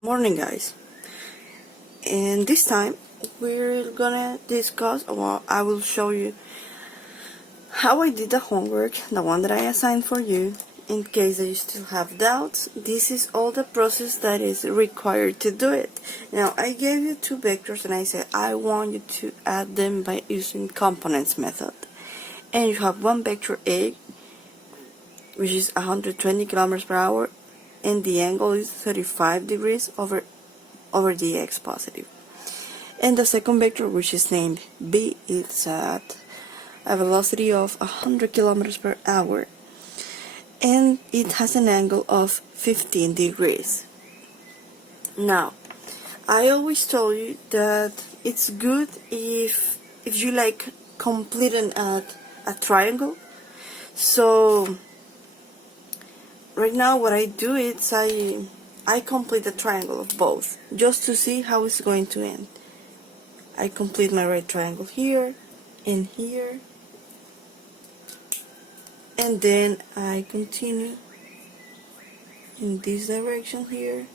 Morning, guys, and this time we're gonna discuss, well, I will show you how I did the homework, the one that I assigned for you. In case you still have doubts, this is all the process that is required to do it. Now, I gave you two vectors and I said I want you to add them by using components method. And you have one vector A, which is 120 kilometers per hour, and the angle is 35 degrees over the x positive. And the second vector, which is named B, is at a velocity of 100 kilometers per hour, and it has an angle of 15 degrees. Now, I always told you that it's good if you like completing a triangle. So right now what I do is I complete the triangle of both, just to see how it's going to end. I complete my right triangle here, and here, and then I continue in this direction here,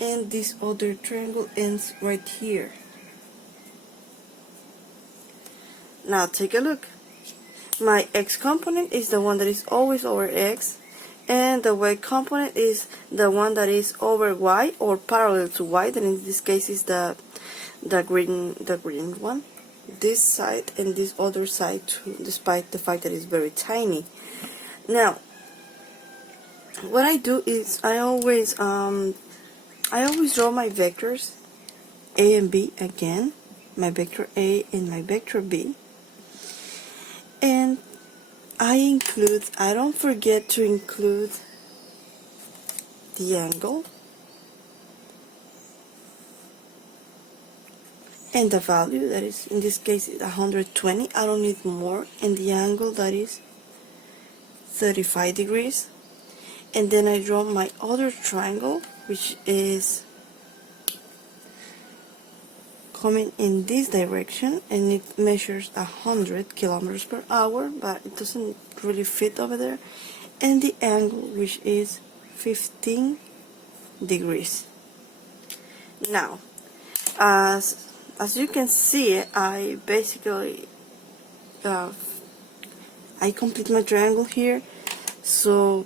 and this other triangle ends right here. Now take a look. My x component is the one that is always over x, and the y component is the one that is over y or parallel to y, that in this case is the green one, this side and this other side too, despite the fact that it's very tiny. Now what I do is I always draw my vectors A and B again, my vector A and my vector B, and I don't forget to include the angle and the value, that is in this case 120. I don't need more, and the angle, that is 35 degrees. And then I draw my other triangle, which is coming in this direction, and it measures 100 kilometers per hour, but it doesn't really fit over there, and the angle, which is 15 degrees. Now, as you can see, I basically I complete my triangle here. So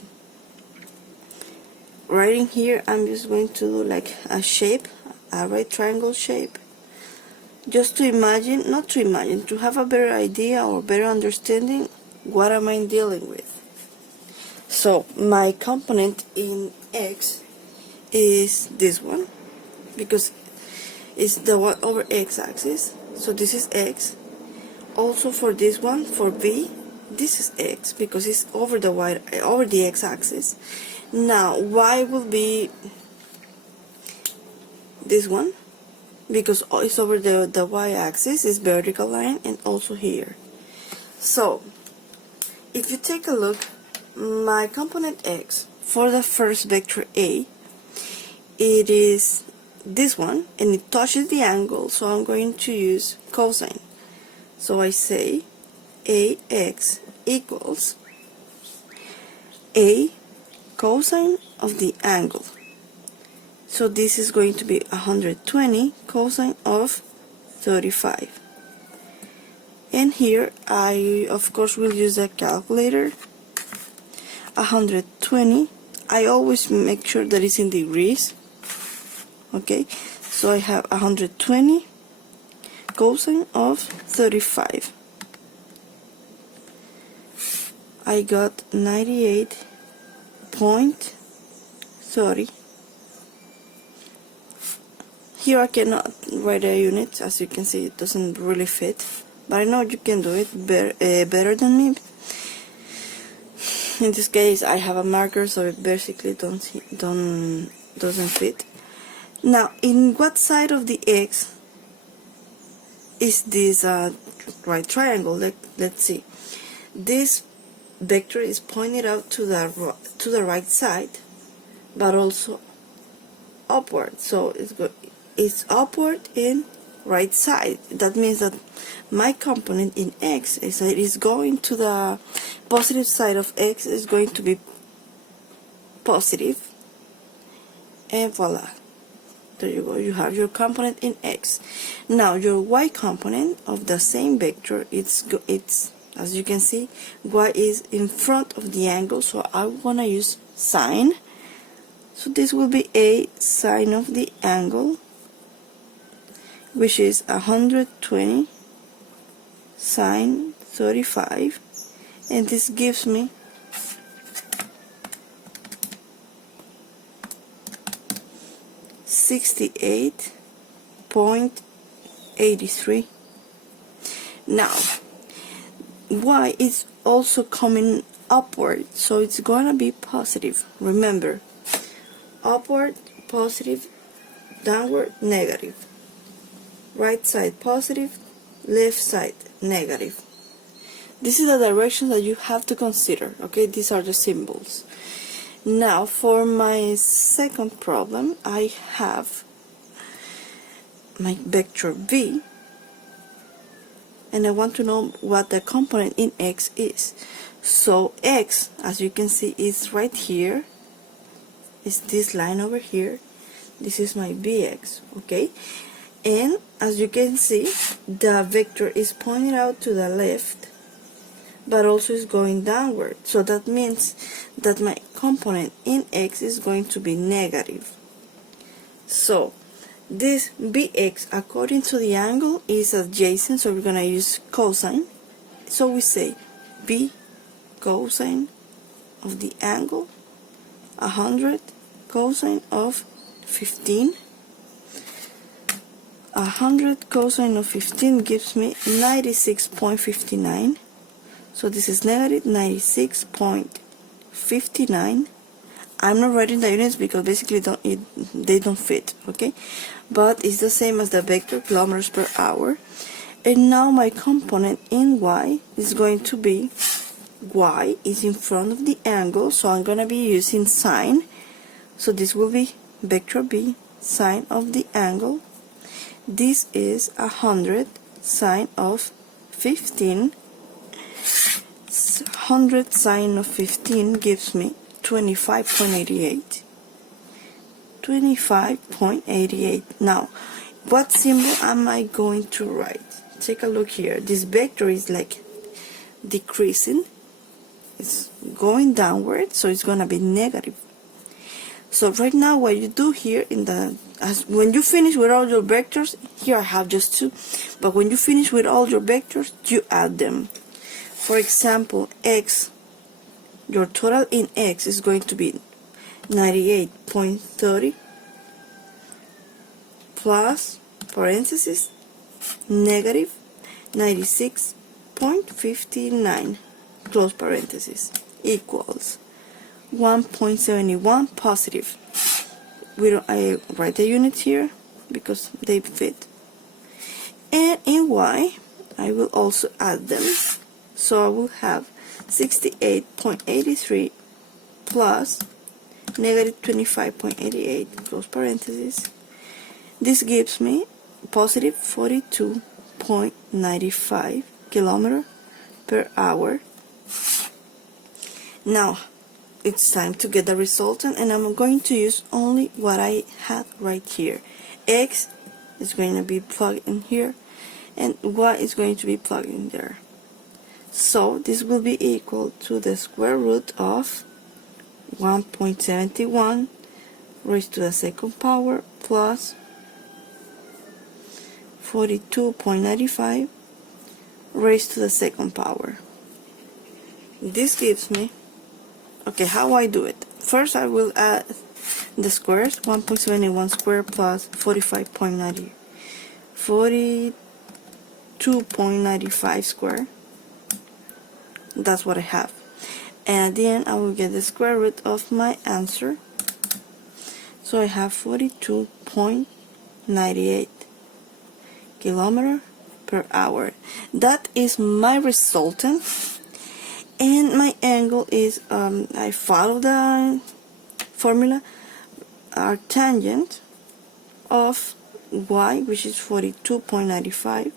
right in here, I'm just going to do like a shape, a right triangle shape, just to imagine, not to imagine, to have a better idea or better understanding what am I dealing with. So my component in x is this one, because it's the one over x-axis, so this is x. Also for this one, for B, this is x, because it's over the x-axis. Now y will be this one, because it's over the y-axis, is vertical line, and also here. So if you take a look, my component x for the first vector A, it is this one, and it touches the angle, so I'm going to use cosine. So I say ax equals a cosine of the angle. So this is going to be 120 cosine of 35. And here I of course will use a calculator. 120, I always make sure that it's in degrees. Okay, so I have 120 cosine of 35. I got 98.30. Here I cannot write a unit, as you can see it doesn't really fit, but I know you can do it better than me. In this case I have a marker, so it basically doesn't fit. Now, in what side of the x is this right triangle? Let's see. This vector is pointed out to the right side, but also upward. So it's upward and right side. That means that my component in x is going to the positive side of x, is going to be positive, and voila, there you go, you have your component in X. Now your Y component of the same vector, it's as you can see, Y is in front of the angle, so I want to use sine. So this will be a sine of the angle, which is 120 sine 35, and this gives me 68.83. Now Y is also coming upward, so it's gonna be positive. Remember, upward positive, downward negative, right side positive, left side negative. This is the direction that you have to consider. Okay, these are the symbols. Now for my second problem, I have my vector V, and I want to know what the component in X is. So X, as you can see, is right here. It's this line over here. This is my Vx, okay? And as you can see, the vector is pointing out to the left, but also is going downward. So that means that my component in X is going to be negative. So this Bx, according to the angle, is adjacent, so we're going to use cosine. So we say B cosine of the angle, 100 cosine of 15. 100 cosine of 15 gives me 96.59. So this is negative 96.59. I'm not writing the units because basically they don't fit, okay? But it's the same as the vector, kilometers per hour. And now my component in Y is going to be, Y is in front of the angle, so I'm going to be using sine. So this will be vector B, sine of the angle. This is 100 sine of 15. 100 sine of 15 gives me 25.88. 25.88. Now, what symbol am I going to write? Take a look here. This vector is like decreasing. It's going downward, so it's going to be negative. So right now, what you do here when you finish with all your vectors, here I have just two, but when you finish with all your vectors, you add them. For example, X, your total in X is going to be 98.30 plus parenthesis negative 96.59 close parenthesis equals 1.71 positive. I write the units here because they fit. And in Y, I will also add them. So I will have 68.83 plus negative 25.88 close parenthesis. This gives me positive 42.95 kilometer per hour. Now it's time to get the resultant, and I'm going to use only what I had right here. X is going to be plugged in here, and Y is going to be plugged in there. So this will be equal to the square root of 1.71 raised to the second power plus 42.95 raised to the second power. This gives me, okay, how I do it? First I will add the squares, 1.71 squared plus 42.95 squared. That's what I have. And at the end I will get the square root of my answer. So I have 42.98 kilometer per hour. That is my resultant. And my angle is, I follow the formula, our tangent of Y, which is 42.95,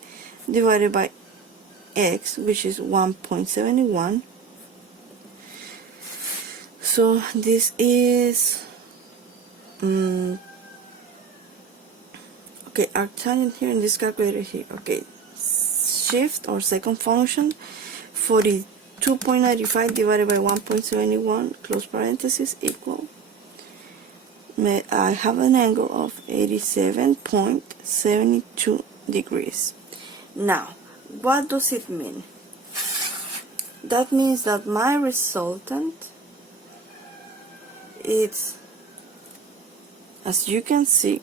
divided by X, which is 1.71. So this is okay, arctangent here in this calculator here. Okay, shift or second function, 42.95 divided by 1.71 close parenthesis equal, I have an angle of 87.72 degrees. Now, what does it mean? That means that my resultant is, as you can see,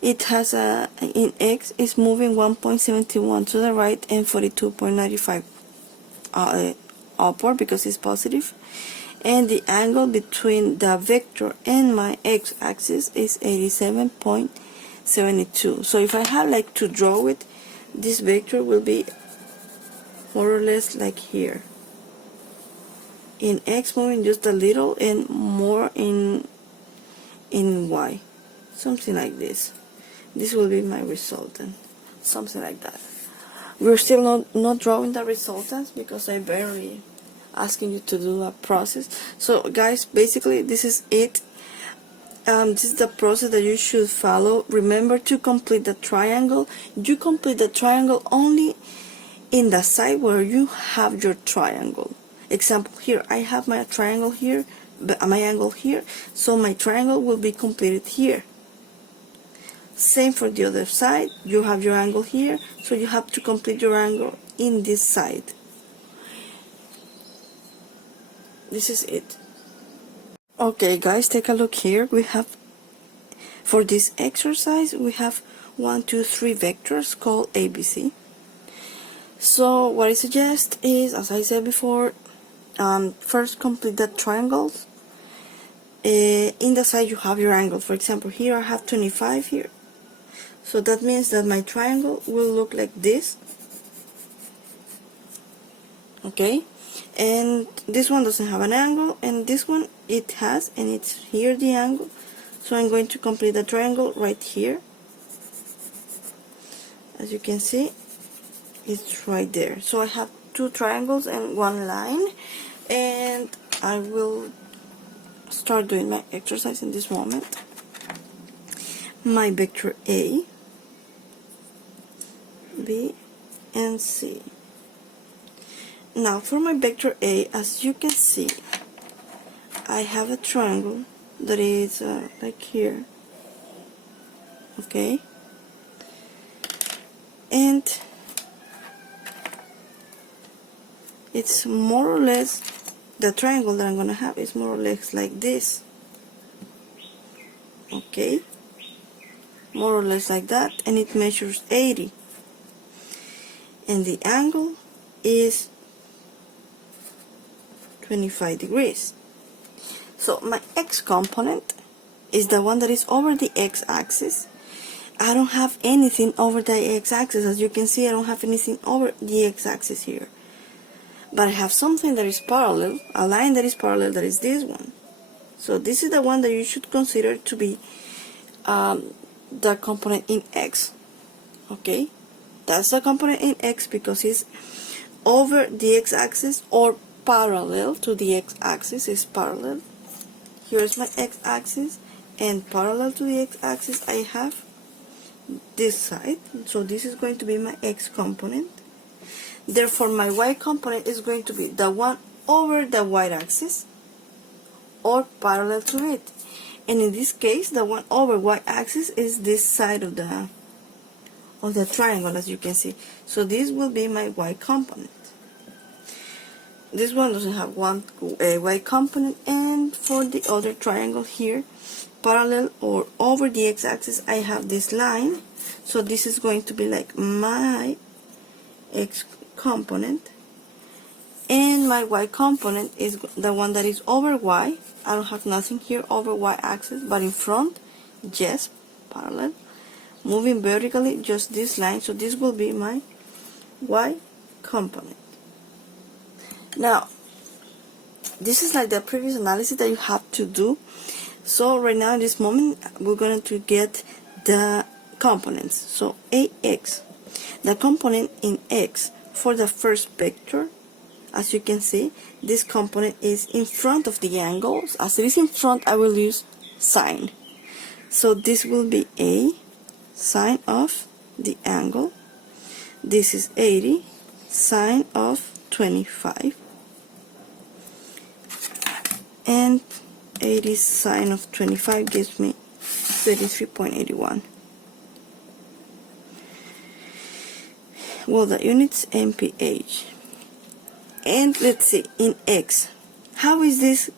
it has in X is moving 1.71 to the right and 42.95 upward because it's positive, and the angle between the vector and my x-axis is 87.72. So if I have like to draw it, this vector will be more or less like here, in X moving just a little and more in Y, something like this. This will be my resultant, something like that. We're still not drawing the resultants because I'm barely asking you to do a process. So guys, basically this is it. This is the process that you should follow. Remember to complete the triangle. You complete the triangle only in the side where you have your triangle. Example, here I have my triangle here, my angle here, so my triangle will be completed here. Same for the other side, you have your angle here, so you have to complete your angle in this side. This is it. Okay guys, take a look here. We have, for this exercise, we have 1, 2, 3 vectors called ABC. So what I suggest is, as I said before, first complete the triangles. In the side you have your angle. For example, here I have 25 here. So that means that my triangle will look like this. Okay, and this one doesn't have an angle, and this one it has, and it's here the angle. So I'm going to complete the triangle right here. As you can see, it's right there. So I have 2 triangles and 1 line, and I will start doing my exercise in this moment. My vector A, B, and C. Now for my vector A, as you can see, I have a triangle that is like here. Okay, and it's more or less, the triangle that I'm gonna have is more or less like this. Okay, more or less like that, and it measures 80, and the angle is 25 degrees. So my x component is the one that is over the x-axis. I don't have anything over the x-axis. As you can see, I don't have anything over the x-axis here, but I have something that is parallel, a line that is parallel, that is this one. So this is the one that you should consider to be the component in x. Okay, that's the component in x because it's over the x-axis or parallel to the x-axis. Is parallel. Here's my x-axis, and parallel to the x-axis I have this side. So this is going to be my x component. Therefore my y component is going to be the one over the y-axis or parallel to it. And in this case, the one over y-axis is this side of the triangle, as you can see. So this will be my y component. This one doesn't have one y component, and for the other triangle here, parallel or over the x-axis, I have this line. So this is going to be like my x component, and my y component is the one that is over y. I don't have nothing here over y-axis, but in front, yes, parallel. Moving vertically, just this line. So this will be my y component. Now, this is like the previous analysis that you have to do. So right now, in this moment, we're going to get the components. So AX, the component in X for the first vector, as you can see, this component is in front of the angles. As it is in front, I will use sine. So this will be A sine of the angle. This is 80 sine of 25. And 80 sine of 25 gives me 33.81. Well, the unit's mph. And let's see, in x, how is this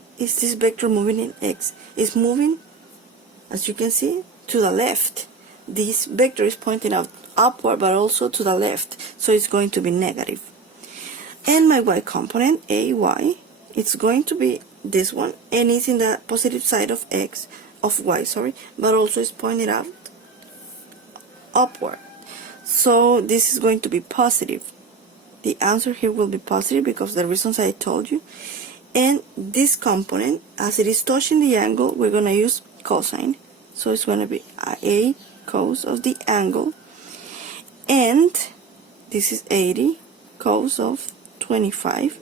vector moving in x? It's moving, as you can see, to the left. This vector is pointing out upward, but also to the left, so it's going to be negative. And my y component, ay, it's going to be this one, and it's in the positive side of y, but also it's pointed out upward. So this is going to be positive. The answer here will be positive because the reasons I told you. And this component, as it is touching the angle, we're going to use cosine. So it's going to be a cos of the angle. And this is 80 cos of 25.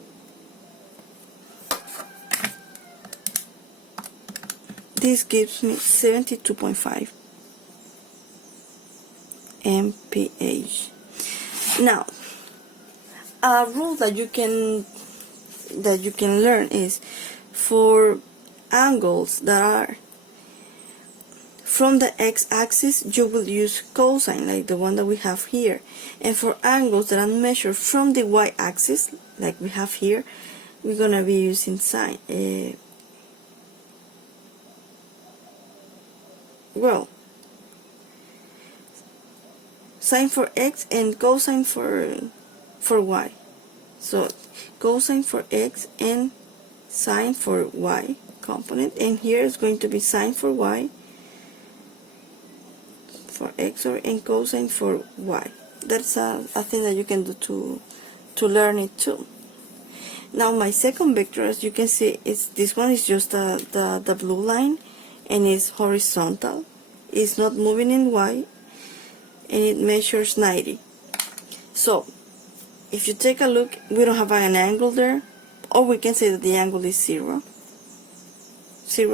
This gives me 72.5 mph. Now, a rule that you can learn is for angles that are from the x-axis, you will use cosine, like the one that we have here. And for angles that are measured from the y-axis, like we have here, we're gonna be using sine. Sine for x and cosine for y. So cosine for x and sine for y component, and here is going to be sine for y for x, and cosine for y. That's a thing that you can do to learn it too. Now my second vector, as you can see, is this one is just the blue line, and it's horizontal. It's not moving in y, and it measures 90. So if you take a look, we don't have an angle there, or we can say that the angle is 0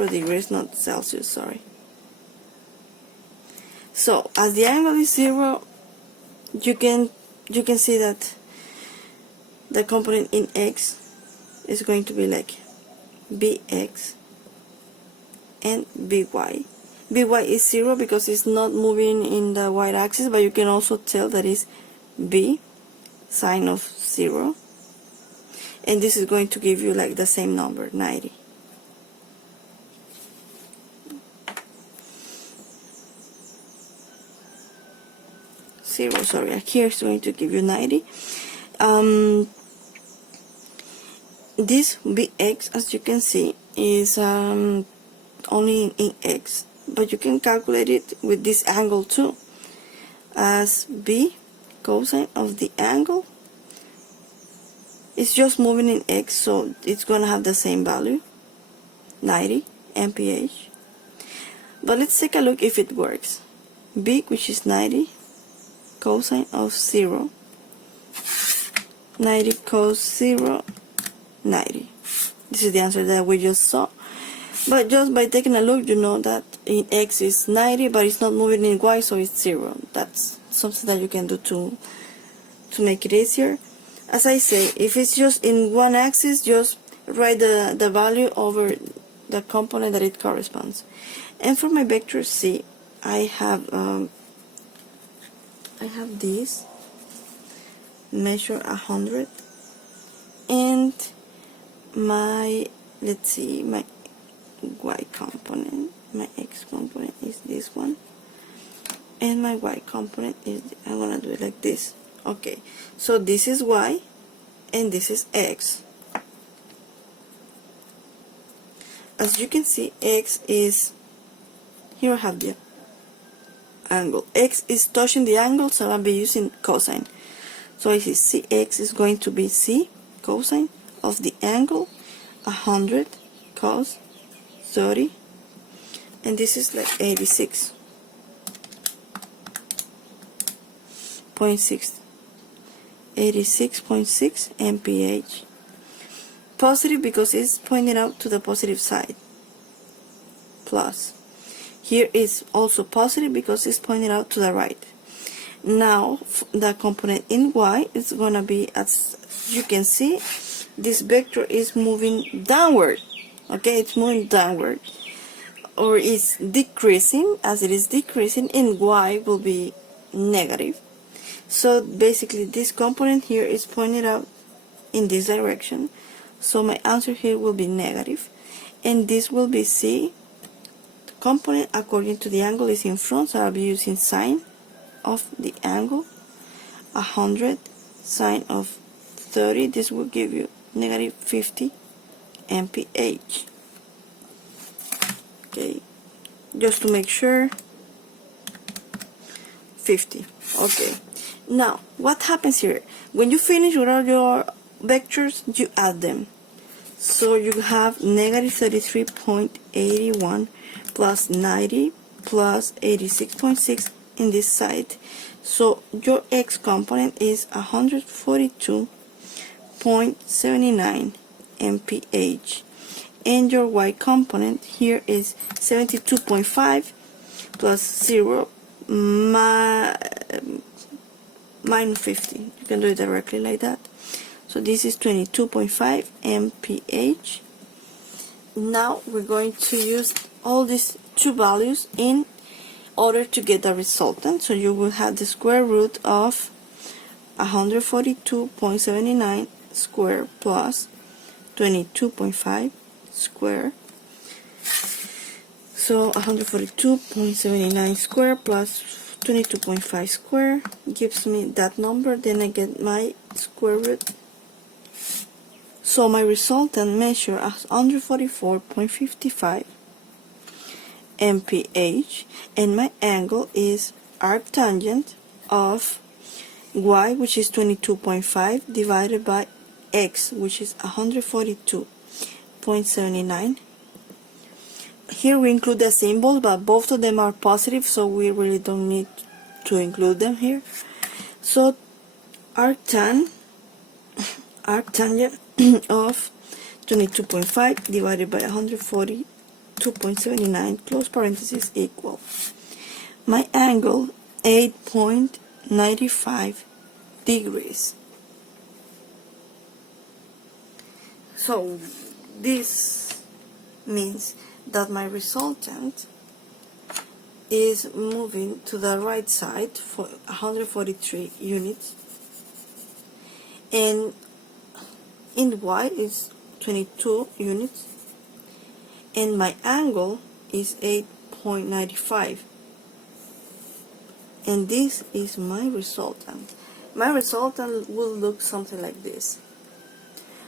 degrees, not Celsius, sorry. So as the angle is 0, you can see that the component in x is going to be like bx and by. By is 0 because it's not moving in the y-axis, but you can also tell that it's b sine of 0, and this is going to give you like the same number, 90. Here is going to give you 90. This bx, as you can see, is only in x, but you can calculate it with this angle too, as b cosine of the angle. It's just moving in x, so it's gonna have the same value, 90 mph. But let's take a look if it works. B, which is 90 cosine of 0, 90 cos 0, 90. This is the answer that we just saw. But just by taking a look, you know that in x is 90, but it's not moving in y, so it's 0. That's something that you can do to make it easier. As I say, if it's just in one axis, just write the value over the component that it corresponds. And for my vector c, I have this measure 100, and my, let's see, my y component, my x component is this one, and my y component is, I'm gonna do it like this. Okay, so this is y and this is x. As you can see, x is, here I have the angle. X is touching the angle, so I'll be using cosine. So I see cx is going to be c cosine of the angle, 100 cos 30, and this is like 86.6 mph. Positive because it's pointing out to the positive side. plus. Here is also positive because it's pointed out to the right. Now the component in y is going to be, as you can see, this vector is moving downward. Okay, it's moving downward, or is decreasing. As it is decreasing, in y will be negative. So basically this component here is pointed out in this direction, so my answer here will be negative, and this will be C. The component according to the angle is in front, so I'll be using sine of the angle 100, sine of 30. This will give you negative 50 mph. Okay, just to make sure, 50. Okay, now what happens here? When you finish with all your vectors, you add them. So you have negative 33.81 plus 90 plus 86.6 in this side. So your x component is 142.79 mph, and your y component here is 72.5 plus 0 minus 50. You can do it directly like that. So this is 22.5 mph. Now we're going to use all these two values in order to get the resultant. So you will have the square root of 142.79 square plus 22.5 square. So 142.79 square plus 22.5 square gives me that number. Then I get my square root. So my resultant measure as 144.55 mph, and my angle is arctangent of y, which is 22.5, divided by x, which is 142.79. Here we include the symbols, but both of them are positive, so we really don't need to include them here. So arctangent of 22.5 divided by 142.79 close parenthesis equal my angle 8.95 degrees. So this means that my resultant is moving to the right side for 143 units, and in y is 22 units, and my angle is 8.95, and this is my resultant. My resultant will look something like this.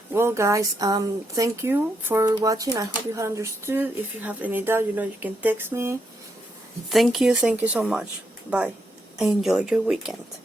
Well guys, thank you for watching. I hope you have understood. If you have any doubt, you can text me. Thank you so much. Bye. Enjoy your weekend.